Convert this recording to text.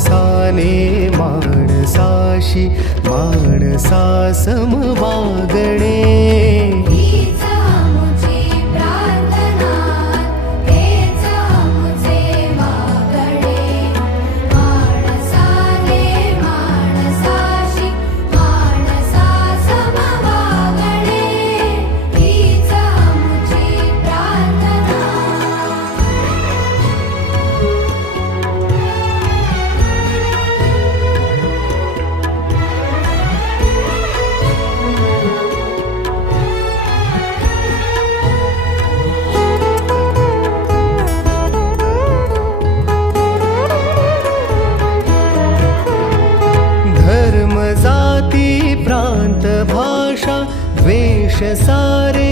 माणसाने माणसाशी माणसा सम वागणे. हीच आमुची प्रार्थना, हेच आमुचे मागणे. माणसाने माणसाशी माणसा सम वागणे. हीच आमुची प्रार्थना. धर्म जाती प्रांत भाषा द्वेष सारे